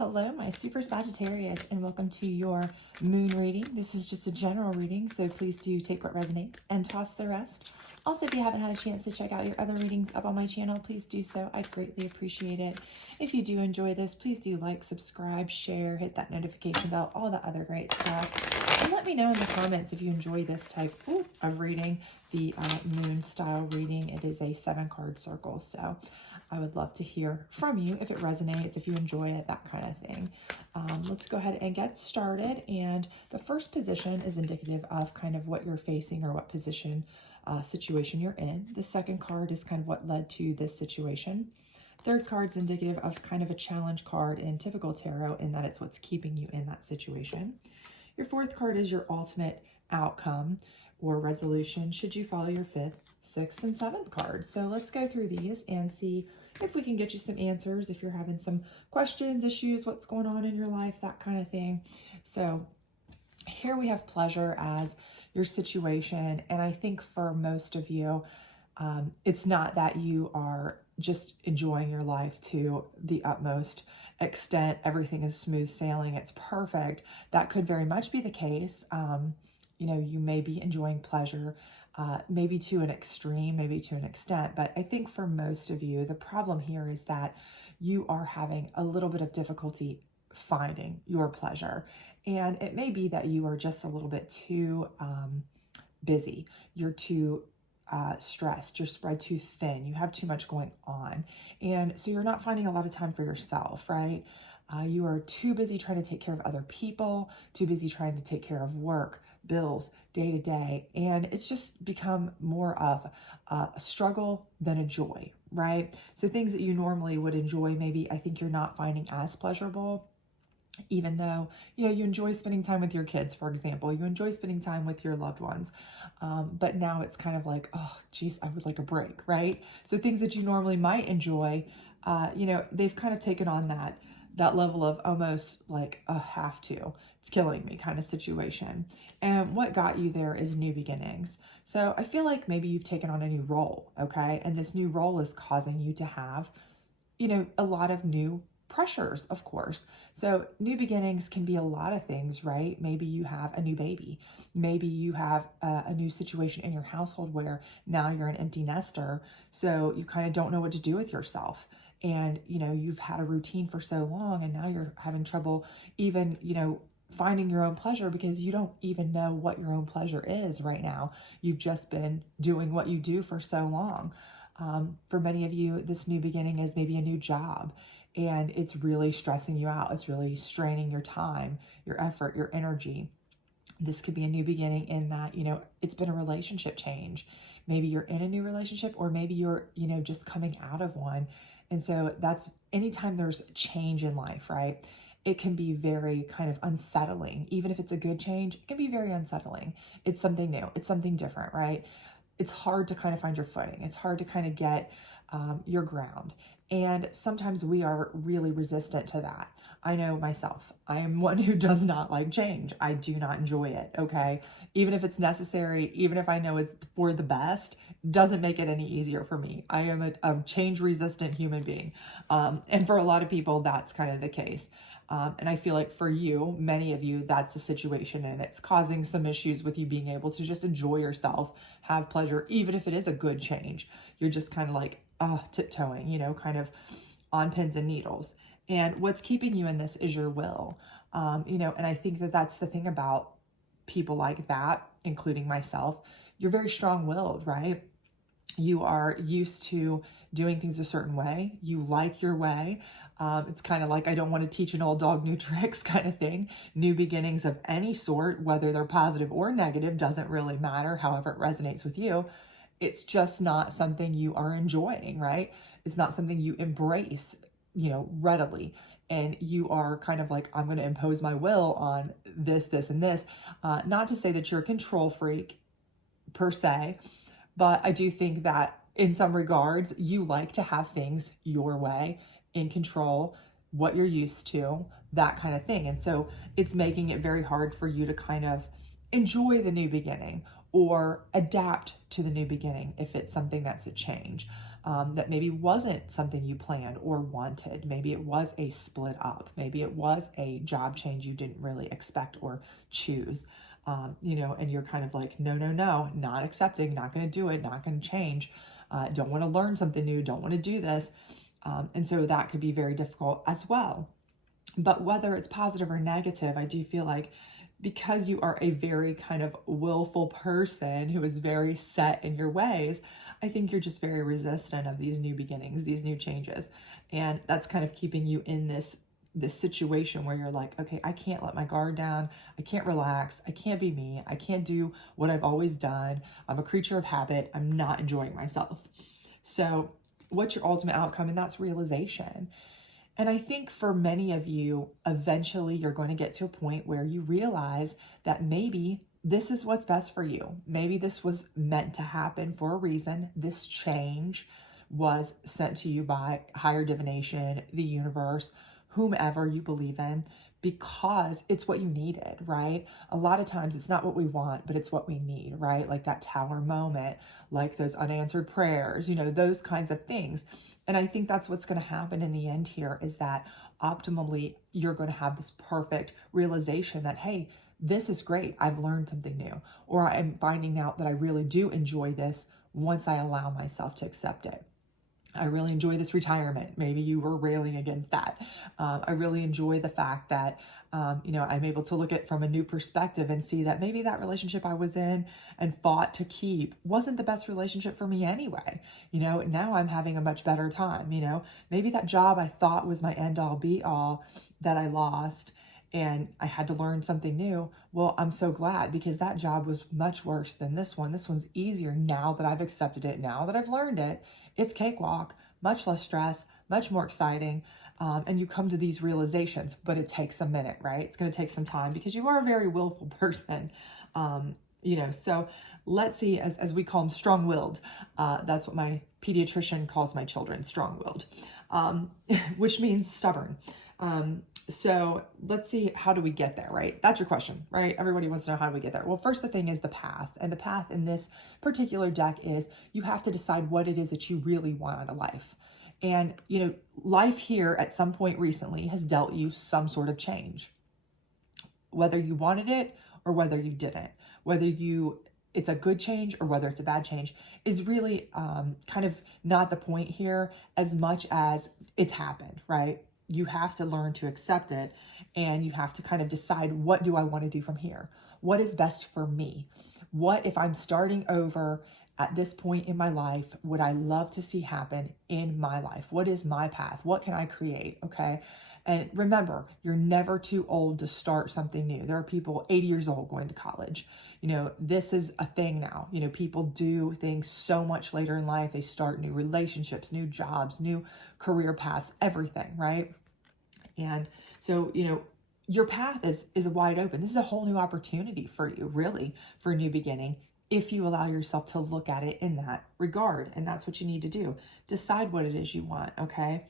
Hello, my super Sagittarius, and welcome to your moon reading. This is just a general reading, so please do take what resonates and toss the rest. Also, if you haven't had a chance to check out your other readings up on my channel, please do so. I'd greatly appreciate it. If you do enjoy this, please do like, subscribe, share, hit that notification bell, all the other great stuff. And let me know in the comments if you enjoy this type of reading, the moon style reading. It is a 7-card circle, so I would love to hear from you if it resonates, if you enjoy it, that kind of thing. Let's go ahead and get started. And the first position is indicative of kind of what you're facing or what position, situation you're in. The second card is kind of what led to this situation. Third card is indicative of kind of a challenge card in typical tarot, in that it's what's keeping you in that situation. Your fourth card is your ultimate outcome or resolution should you follow your fifth, sixth, and seventh cards. So let's go through these and see if we can get you some answers, if you're having some questions, issues, what's going on in your life, that kind of thing. So here we have pleasure as your situation. And I think for most of you, it's not that you are just enjoying your life to the utmost extent. Everything is smooth sailing. It's perfect. That could very much be the case. You know, you may be enjoying pleasure, maybe to an extreme, maybe to an extent. But I think for most of you, the problem here is that you are having a little bit of difficulty finding your pleasure. And it may be that you are just a little bit too busy. You're too stressed. You're spread too thin. You have too much going on. And so you're not finding a lot of time for yourself, right? You are too busy trying to take care of other people, too busy trying to take care of work, bills, day to day. And it's just become more of a struggle than a joy, right? So things that you normally would enjoy, maybe I think you're not finding as pleasurable, even though, you know, you enjoy spending time with your kids, for example, you enjoy spending time with your loved ones. But now it's kind of like, oh, geez, I would like a break, right? So things that you normally might enjoy, you know, they've kind of taken on that level of almost like a have to, it's killing me kind of situation. And what got you there is new beginnings. So I feel like maybe you've taken on a new role, okay? And this new role is causing you to have, you know, a lot of new pressures, of course. So new beginnings can be a lot of things, right? Maybe you have a new baby. Maybe you have a new situation in your household where now you're an empty nester. So you kind of don't know what to do with yourself. And, you know, you've had a routine for so long and now you're having trouble even, you know, finding your own pleasure because you don't even know what your own pleasure is right now. You've just been doing what you do for so long. For many of you, this new beginning is maybe a new job and it's really stressing you out. It's really straining your time, your effort, your energy. This could be a new beginning in that, you know, it's been a relationship change. Maybe you're in a new relationship or maybe you're, you know, just coming out of one. And so that's anytime there's change in life, right? It can be very kind of unsettling. Even if it's a good change, it can be very unsettling. It's something new. It's something different, right? It's hard to kind of find your footing. It's hard to kind of get your ground. And sometimes we are really resistant to that. I know myself. I am one who does not like change. I do not enjoy it, okay? Even if it's necessary, even if I know it's for the best, doesn't make it any easier for me. I am a change-resistant human being. And for a lot of people, that's kind of the case. And I feel like for you, many of you, that's the situation, and it's causing some issues with you being able to just enjoy yourself, have pleasure, even if it is a good change. You're just kind of like tiptoeing, you know, kind of on pins and needles. And what's keeping you in this is your will, you know, and I think that that's the thing about people like that, including myself. You're very strong-willed, right? You are used to doing things a certain way. You like your way. It's kind of like, I don't want to teach an old dog new tricks kind of thing. New beginnings of any sort, whether they're positive or negative, doesn't really matter, however it resonates with you. It's just not something you are enjoying, right? It's not something you embrace, you know, readily. And you are kind of like, I'm going to impose my will on this, this, and this. Not to say that you're a control freak per se, but I do think that in some regards, you like to have things your way, in control, what you're used to, that kind of thing. And so it's making it very hard for you to kind of enjoy the new beginning or adapt to the new beginning if it's something that's a change. that maybe wasn't something you planned or wanted. Maybe it was a split up. Maybe it was a job change you didn't really expect or choose. And you're kind of like, no, no, no, not accepting, not going to do it, not going to change. Don't want to learn something new, don't want to do this. And so that could be very difficult as well. But whether it's positive or negative, I do feel like because you are a very kind of willful person who is very set in your ways, I think you're just very resistant of these new beginnings, these new changes. And that's kind of keeping you in this situation where you're like, okay, I can't let my guard down. I can't relax. I can't be me. I can't do what I've always done. I'm a creature of habit. I'm not enjoying myself. So what's your ultimate outcome? And that's realization. And I think for many of you, eventually you're going to get to a point where you realize that maybe this is what's best for you. Maybe this was meant to happen for a reason. This change was sent to you by higher divination, the universe, whomever you believe in, because it's what you needed, right? A lot of times it's not what we want, but it's what we need, right? Like that tower moment, like those unanswered prayers, those kinds of things. And I think that's what's going to happen in the end here, is that optimally you're going to have this perfect realization that, hey, this is great. I've learned something new, or I'm finding out that I really do enjoy this once I allow myself to accept it. I really enjoy this retirement. Maybe you were railing against that. I really enjoy the fact that, I'm able to look at it from a new perspective and see that maybe that relationship I was in and fought to keep wasn't the best relationship for me anyway. Now I'm having a much better time. Maybe that job I thought was my end all be all that I lost, and I had to learn something new. Well, I'm so glad, because that job was much worse than this one. This one's easier now that I've accepted it, now that I've learned it. It's cakewalk, much less stress, much more exciting. And you come to these realizations, but it takes a minute, right? It's going to take some time because you are a very willful person. So let's see, as we call them, strong-willed. That's what my pediatrician calls my children, strong-willed, which means stubborn. So let's see, how do we get there, right? That's your question, right? Everybody wants to know, how do we get there? Well, first, the thing is the path. And the path in this particular deck is you have to decide what it is that you really want out of life. And, life here at some point recently has dealt you some sort of change, whether you wanted it or whether you didn't, it's a good change or whether it's a bad change is really kind of not the point here, as much as it's happened, right? You have to learn to accept it, and you have to kind of decide, what do I want to do from here? What is best for me? What, if I'm starting over at this point in my life, would I love to see happen in my life? What is my path? What can I create? Okay. And remember, you're never too old to start something new. There are people 80 years old going to college. This is a thing now. People do things so much later in life. They start new relationships, new jobs, new career paths, everything, right? And so, your path is wide open. This is a whole new opportunity for you, really, for a new beginning, if you allow yourself to look at it in that regard. And that's what you need to do. Decide what it is you want, okay?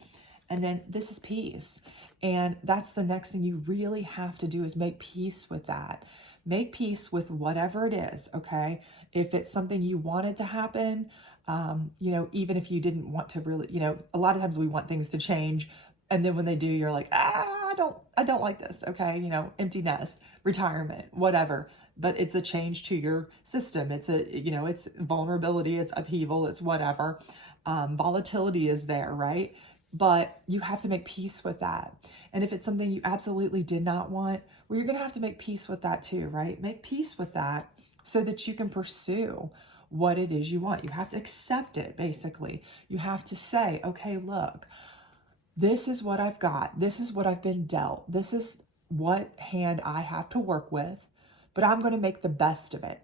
And then this is peace. And that's the next thing you really have to do, is make peace with that. Make peace with whatever it is, okay? If it's something you wanted to happen, even if you didn't want to really, a lot of times we want things to change, and then when they do, you're like, I don't like this, okay? Empty nest, retirement, whatever. But it's a change to your system. It's it's vulnerability, it's upheaval, it's whatever. Volatility is there, right? But you have to make peace with that. And if it's something you absolutely did not want, well, you're going to have to make peace with that too, right? Make peace with that so that you can pursue what it is you want. You have to accept it, basically. You have to say, okay, look, this is what I've got. This is what I've been dealt. This is what hand I have to work with, but I'm going to make the best of it.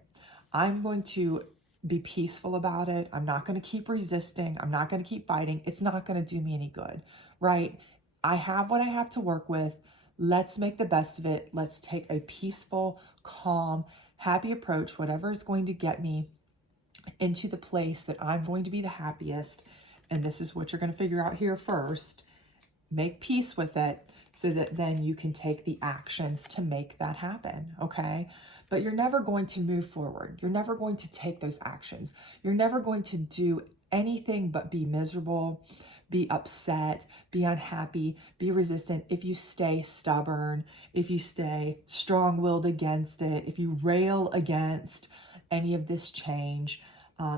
I'm going to be peaceful about it. I'm not going to keep resisting. I'm not going to keep fighting. It's not going to do me any good, right? I have what I have to work with. Let's make the best of it. Let's take a peaceful, calm, happy approach, whatever is going to get me into the place that I'm going to be the happiest. And this is what you're going to figure out here first. Make peace with it so that then you can take the actions to make that happen, okay? But you're never going to move forward. You're never going to take those actions. You're never going to do anything but be miserable, be upset, be unhappy, be resistant. If you stay stubborn, if you stay strong-willed against it, if you rail against any of this change,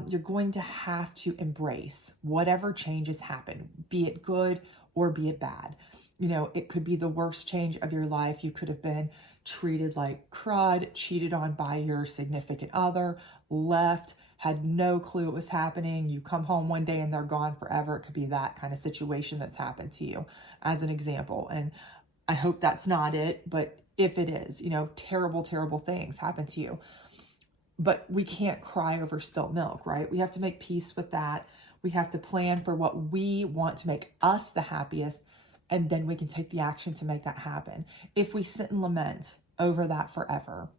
you're going to have to embrace whatever changes happen, be it good or be it bad. You know, it could be the worst change of your life. You could have been treated like crud, cheated on by your significant other, left, had no clue what was happening. You come home one day and they're gone forever. It could be that kind of situation that's happened to you, as an example. And I hope that's not it, but if it is, you know, terrible, terrible things happen to you. But we can't cry over spilt milk, right? We have to make peace with that. We have to plan for what we want to make us the happiest, and then we can take the action to make that happen. If we sit and lament over that forever,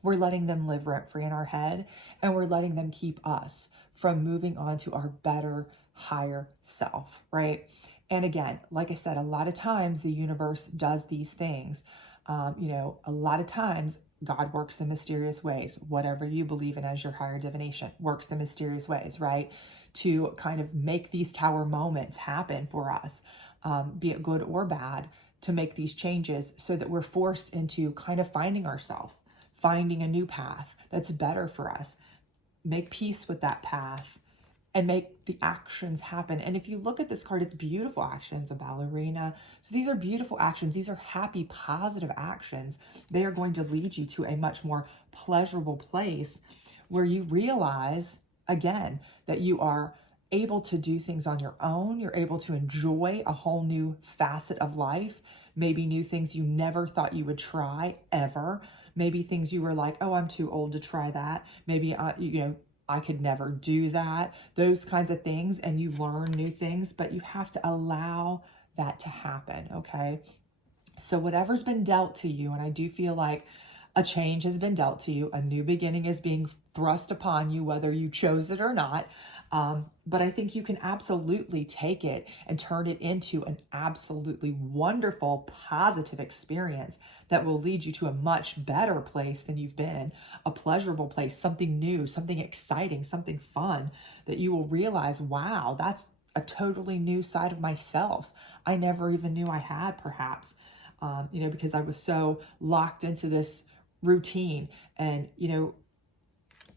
we're letting them live rent-free in our head, and we're letting them keep us from moving on to our better, higher self, right? And again, like I said, a lot of times the universe does these things. You know, a lot of times God works in mysterious ways. Whatever you believe in as your higher divination works in mysterious ways, right? To kind of make these tower moments happen for us, be it good or bad, to make these changes so that we're forced into kind of finding ourselves, finding a new path that's better for us, make peace with that path, and make the actions happen. And if you look at this card, it's beautiful actions, a ballerina. So these are beautiful actions. These are happy, positive actions. They are going to lead you to a much more pleasurable place where you realize, again, that you are able to do things on your own. You're able to enjoy a whole new facet of life, maybe new things you never thought you would try ever. Maybe things you were like, oh, I'm too old to try that. Maybe, I could never do that, those kinds of things. And you learn new things, but you have to allow that to happen, okay? So whatever's been dealt to you, and I do feel like a change has been dealt to you, a new beginning is being thrust upon you, whether you chose it or not. But I think you can absolutely take it and turn it into an absolutely wonderful, positive experience that will lead you to a much better place than you've been, a pleasurable place, something new, something exciting, something fun that you will realize, wow, that's a totally new side of myself I never even knew I had, perhaps, because I was so locked into this routine and,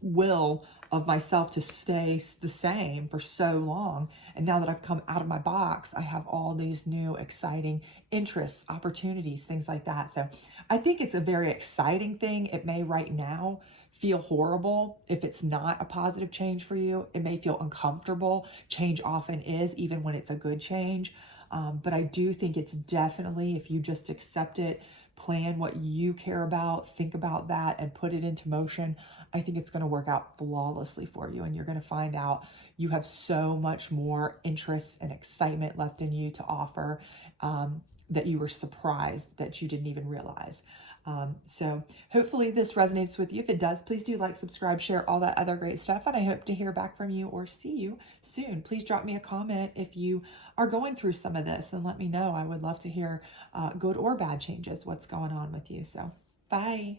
will of myself to stay the same for so long. And now that I've come out of my box, I have all these new exciting interests, opportunities, things like that. So I think it's a very exciting thing. It may right now feel horrible if it's not a positive change for you. It may feel uncomfortable. Change often is, even when it's a good change. But I do think it's definitely, if you just accept it, plan what you care about, think about that, and put it into motion, I think it's going to work out flawlessly for you. And you're going to find out you have so much more interest and excitement left in you to offer that you were surprised that you didn't even realize. So hopefully this resonates with you. If it does, please do like, subscribe, share, all that other great stuff. And I hope to hear back from you or see you soon. Please drop me a comment if you are going through some of this and let me know. I would love to hear good or bad changes, what's going on with you. So bye.